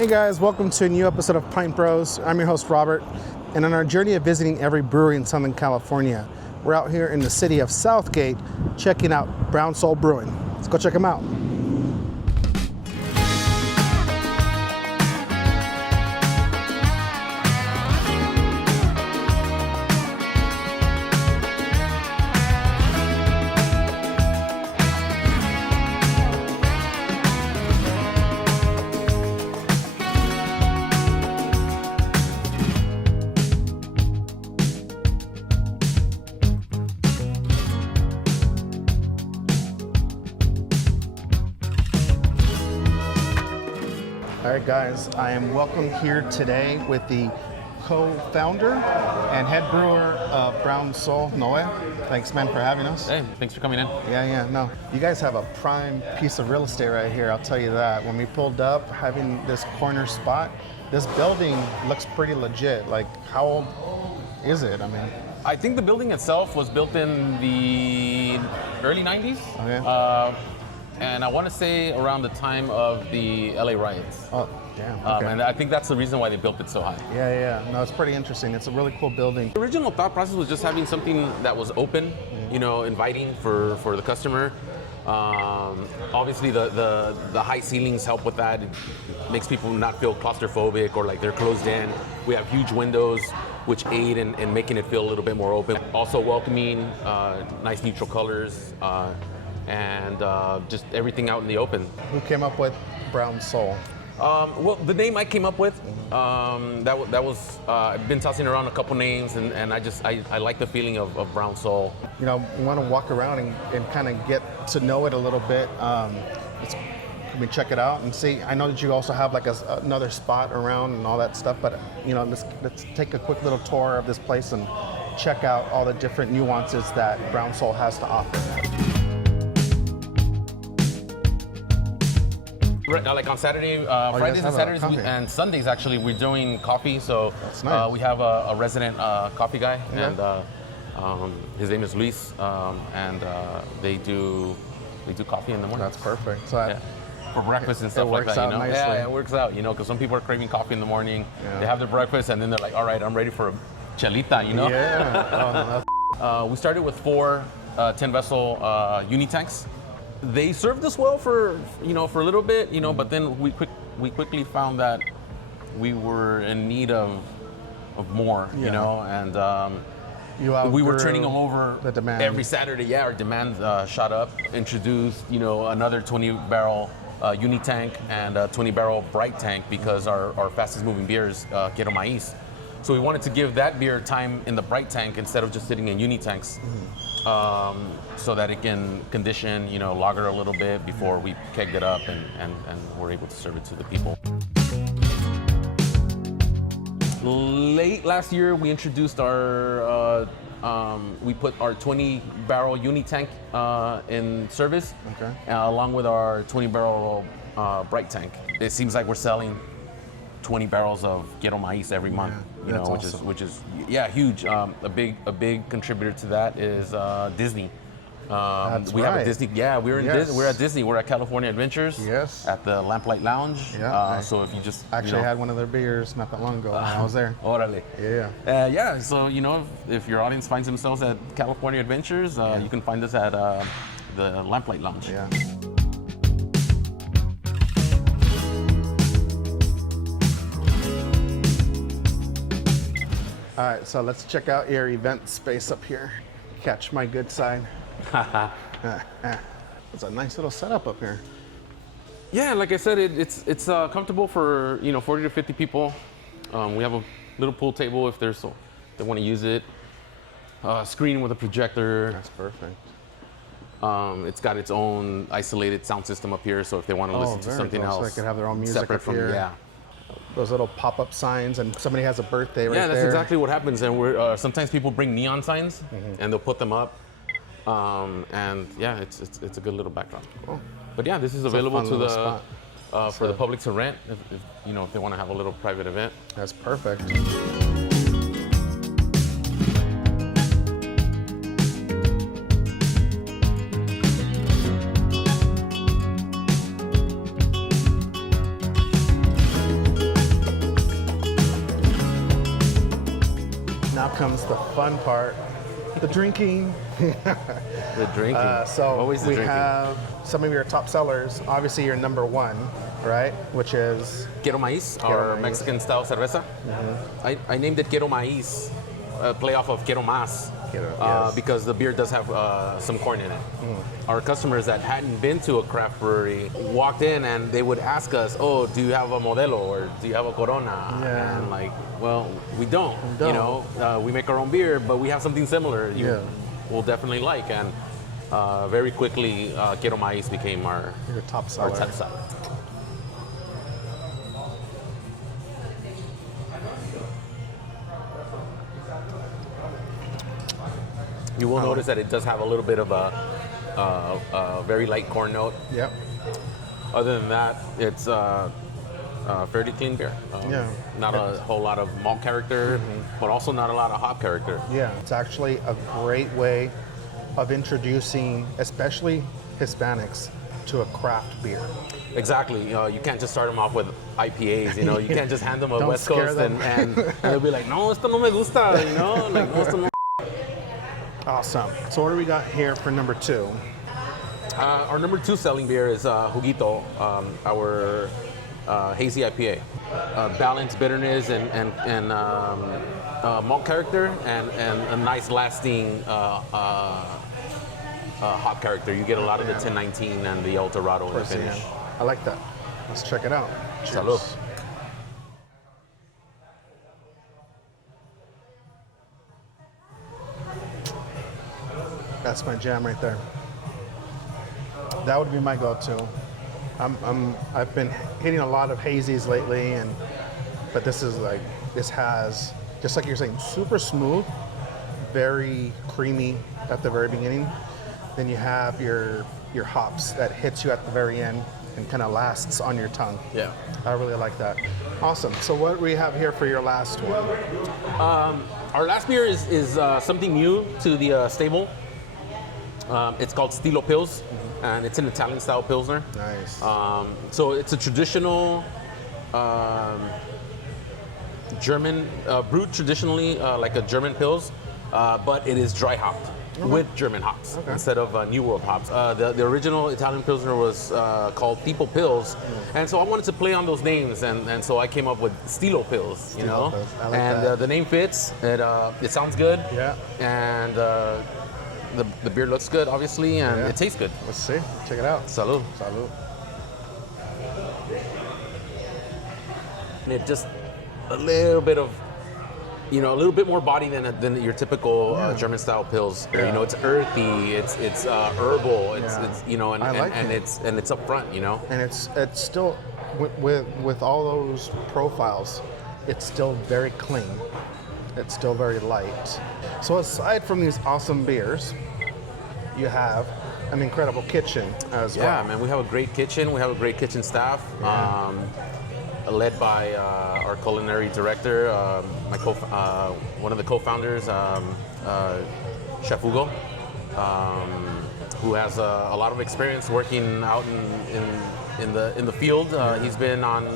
Hey guys, welcome to a new episode of Pint Bros. I'm your host Robert, and on our journey of visiting every brewery in Southern California, we're out here in the city of Southgate checking out Brown Soul Brewing. Let's go check them out. All right, guys, I am welcomed here today with the co-founder and head brewer of Brown Soul, Noah. Thanks, man, for having us. Hey, thanks for coming in. Yeah, no. You guys have a prime piece of real estate right here, I'll tell you that. When we pulled up, having this corner spot, this building looks pretty legit. Like, how old is it? I think the building itself was built in the early 90s. Okay. And I want to say around the time of the LA riots. Oh, damn. Okay. And I think that's the reason why they built it so high. Yeah. No, it's pretty interesting. It's a really cool building. The original thought process was just having something that was open, inviting for the customer. Obviously, the high ceilings help with that. It makes people not feel claustrophobic or like they're closed in. We have huge windows, which aid in making it feel a little bit more open. Also welcoming, nice neutral colors. And just everything out in the open. Who came up with Brown Soul? Well, the name I came up with, that was I've been tossing around a couple names, and I like the feeling of Brown Soul. We want to walk around and kind of get to know it a little bit. Can we check it out and see? I know that you also have like another spot around and all that stuff, but let's take a quick little tour of this place and check out all the different nuances that Brown Soul has to offer. Like on Saturday, Fridays and Saturdays and Sundays, actually, we're doing coffee. So that's nice. We have a resident coffee guy, and his name is Luis, and they do coffee in the morning. That's perfect. So for breakfast and stuff like that, nicely. Yeah, it works out, because some people are craving coffee in the morning. Yeah. They have their breakfast, and then they're like, all right, I'm ready for a chelita, Yeah. We started with 4 10-vessel uni tanks. They served us well for a little bit, but then we quickly found that we were in need of more, and we were turning them over the demand. Every Saturday. Yeah, our demand shot up. Introduced, another 20-barrel uni tank and a 20-barrel bright tank because our fastest moving beer is Quiero Maíz. So we wanted to give that beer time in the bright tank instead of just sitting in uni tanks. So that it can condition, lager a little bit before we kegged it up and we're able to serve it to the people. Late last year, we introduced we put our 20-barrel uni tank in service, along with our 20-barrel bright tank. It seems like we're selling 20 barrels of Quiero Maíz every month, which is huge. A big contributor to that is Disney. We have a Disney. Yeah, we're at Disney. We're at California Adventures. Yes. At the Lamplight Lounge. Yeah. So if you just actually had one of their beers not that long ago. When I was there. Orale. Yeah. So if your audience finds themselves at California Adventures, you can find us at the Lamplight Lounge. Yeah. All right, so let's check out your event space up here. Catch my good side. It's a nice little setup up here. Yeah, like I said, it's comfortable for 40 to 50 people. We have a little pool table if they want to use it. Screen with a projector. That's perfect. It's got its own isolated sound system up here, so if they want to listen to something else, so they can have their own music separate up from here. Those little pop-up signs, and somebody has a birthday right there. Yeah, that's exactly what happens. And we're sometimes people bring neon signs, and they'll put them up. It's a good little backdrop. Cool. But yeah, this is available to the for the public to rent if they want to have a little private event. That's perfect. Now comes the fun part, the drinking. The drinking. So Always the we drinking. have some of your top sellers. Obviously, your number one, right? Which is Quiero Maíz, Quiero our Maíz. Mexican style cerveza. I named it Quiero Maíz, play off of Quiero Más, Quiero, yes. because the beer does have some corn in it. Our customers that hadn't been to a craft brewery walked in and they would ask us, "Oh, do you have a Modelo or do you have a Corona?" Yeah. And like, well, we don't. don't. You know, we make our own beer, but we have something similar. You Yeah. will definitely like. And very quickly, Quiero Maíz became our your top seller. top seller. You will notice that it does have a little bit of a very light corn note. Yep. Other than that, it's fairly clean beer. Yeah. Not a whole lot of malt character, but also not a lot of hop character. Yeah, it's actually a great way of introducing, especially Hispanics, to a craft beer. Exactly. You can't just start them off with IPAs. You know, you can't just hand them a Don't West scare Coast them. and they'll be like, "No, esto no me gusta." You know, like no, esto no. Awesome. So what do we got here for number two? Our number 2 selling beer is Juguito, our hazy IPA. Balanced bitterness and malt character and a nice lasting hop character. You get a lot of the 1019 and the El Dorado in the finish. I like that. Let's check it out. Cheers. Salud. That's my jam right there. That would be my go-to. I've been hitting a lot of hazies lately, but this has, just like you're saying, super smooth, very creamy at the very beginning. Then you have your hops that hits you at the very end and kind of lasts on your tongue. Yeah. I really like that. Awesome. So what do we have here for your last one? Our last beer is something new to the stable. It's called Stilo Pils, and it's an Italian-style Pilsner. Nice. So it's a traditional German, brewed traditionally like a German Pils, but it is dry hopped with German hops instead of New World hops. The original Italian Pilsner was called Tipo Pils, and so I wanted to play on those names, and so I came up with Stilo Pils, you know? Pils. I like and that. The name fits, it sounds good, Yeah. and the beer looks good, obviously, and Yeah. it tastes good. Let's see. Check it out. Salud. Salud. And it just a little bit of, a little bit more body than your typical German style pills. Yeah. You know, it's earthy, it's herbal, it's and I like it. it's up front, And it's still with all those profiles, it's still very clean. It's still very light. So aside from these awesome beers, you have an incredible kitchen as well. Yeah, man, we have a great kitchen. We have a great kitchen staff, led by our culinary director, one of the co-founders, Chef Hugo, who has a lot of experience working out in the field. He's been on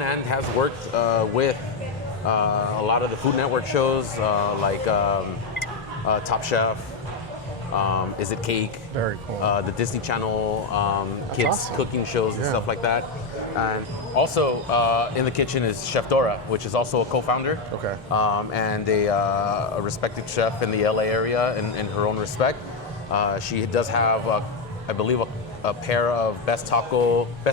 and has worked with a lot of the Food Network shows like Top Chef. Is It Cake? Very cool. The Disney Channel kids awesome. cooking shows and Yeah. stuff like that. And also in the kitchen is Chef Dora, which is also a co-founder. Okay. And a respected chef in the LA area in her own respect. She does have, I believe, a pair of best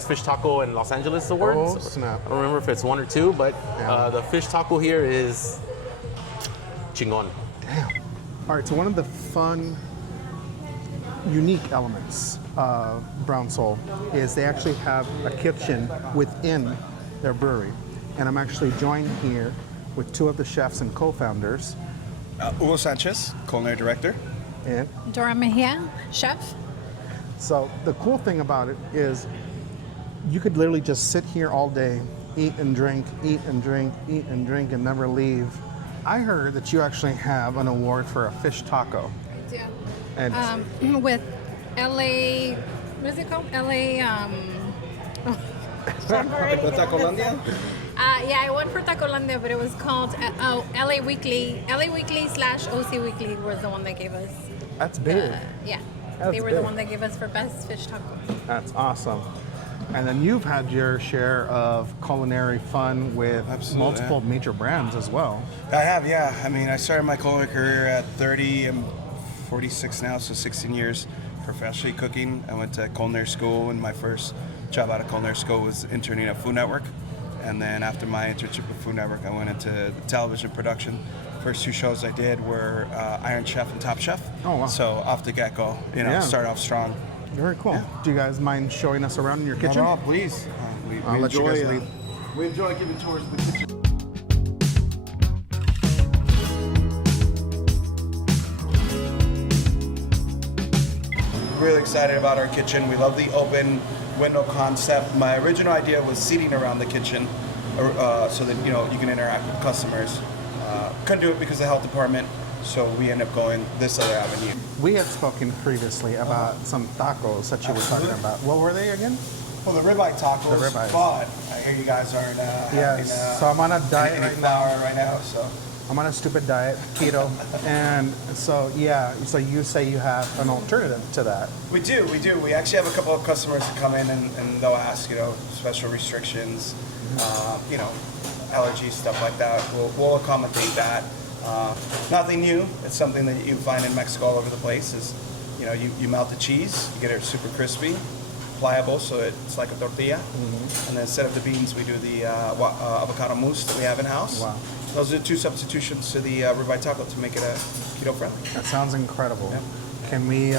fish taco in Los Angeles awards. Oh, snap. I don't remember if it's 1 or 2, but the fish taco here is chingon. Damn. All right, so one of the fun, unique elements of Brown Soul is they actually have a kitchen within their brewery. And I'm actually joined here with 2 of the chefs and co-founders. Hugo Sanchez, culinary director. And Dora Mejia, chef. so the cool thing about it is you could literally just sit here all day, eat and drink, eat and drink, eat and drink, and never leave. I heard that you actually have an award for a fish taco. Yeah. And With LA, what is it called? LA, Chef already The gave us Tacolandia? some. Yeah, I went for Tacolandia, but it was called LA Weekly. LA Weekly / OC Weekly was the one that gave us. That's big. Yeah, That's they were the big. one that gave us for best fish taco. That's awesome. And then you've had your share of culinary fun with Absolutely, multiple major brands as well. I have, yeah. I mean, I started my culinary career at 30. I'm 46 now, so 16 years professionally cooking. I went to culinary school, and my first job out of culinary school was interning at Food Network. And then after my internship with Food Network, I went into television production. First 2 shows I did were Iron Chef and Top Chef. Oh, wow. So off the get-go, Yeah. start off strong. Very cool. Do you guys mind showing us around in your kitchen? Not at all, please. I'll let you guys lead. We enjoy giving tours of the kitchen. Really excited about our kitchen. We love the open window concept. My original idea was seating around the kitchen so that you can interact with customers. Couldn't do it because of the health department, so we ended up going this other avenue. We had spoken previously about some tacos that you were talking about. What were they again? Well, the ribeye tacos, The ribeyes. but I hear you guys aren't having Yes. So I'm on a diet any right now. flour right now, so. I'm on a stupid diet, keto. And so, yeah, so you say you have an alternative to that. We do. We actually have a couple of customers that come in and they'll ask, special restrictions, allergies, stuff like that. We'll accommodate that. Nothing new. It's something that you find in Mexico all over the place is, you melt the cheese, you get it super crispy, pliable, so it's like a tortilla. And then instead of the beans, we do the avocado mousse that we have in-house. Wow. Those are the 2 substitutions to the ribeye taco to make it keto friendly. That sounds incredible. Yeah. Can we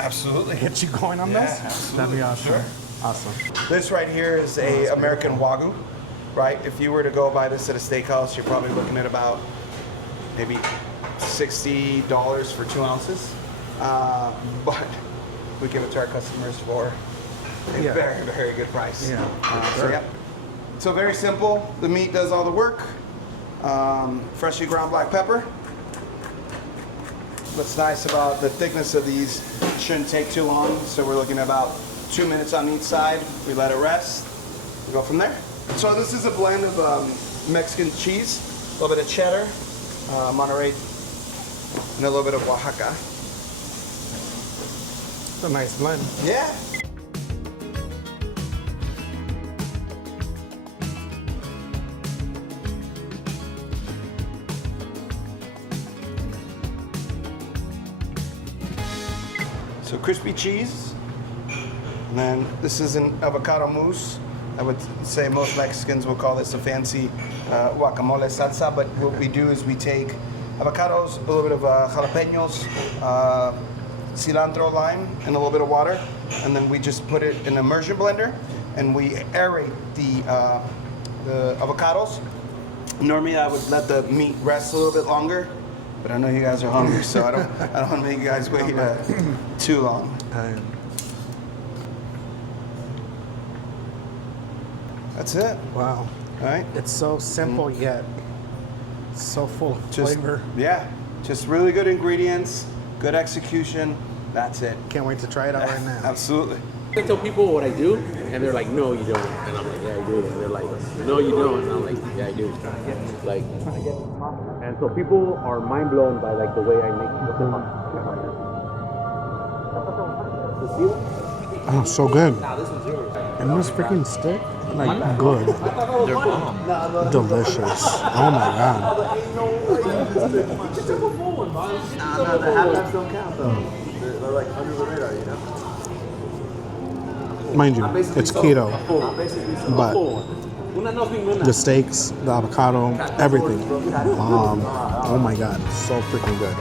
Absolutely. get you going on Yeah, this? absolutely. That'd be awesome. Sure. Awesome. This right here is a American Wagyu, right? If you were to go buy this at a steakhouse, you're probably looking at about maybe $60 for 2 ounces. But we give it to our customers for a Yeah. very, very good price. Yeah. So, yeah. So very simple. The meat does all the work. Freshly ground black pepper. What's nice about the thickness of these, shouldn't take too long. So we're looking at about 2 minutes on each side. We let it rest. We go from there. So this is a blend of Mexican cheese, a little bit of cheddar, Monterey, and a little bit of Oaxaca. It's a nice blend. Yeah. So crispy cheese, and then this is an avocado mousse. I would say most Mexicans will call this a fancy guacamole salsa, but what we do is we take avocados, a little bit of jalapenos, cilantro, lime, and a little bit of water, and then we just put it in an immersion blender, and we aerate the avocados. Normally I would let the meat rest a little bit longer, but I know you guys are hungry, so I don't want to make you guys wait too long. That's it. Wow. All right. It's so simple yet so full of flavor. Yeah. Just really good ingredients, good execution. That's it. Can't wait to try it out right now. Absolutely. I tell people what I do, and they're like, "No, you don't," and I'm like, "Yeah, I do." And they're like, "No, you don't," and I'm like, "Yeah, I do." Like, and so people are mind blown by like the way I make them. Oh, so good. And this freaking stick, like, good. They're bomb. Delicious. Oh my god. No, the half-lives don't count though. They're like under the radar, you know? Mind you, it's keto, but the steaks, the avocado, everything. Oh my god, so freaking good.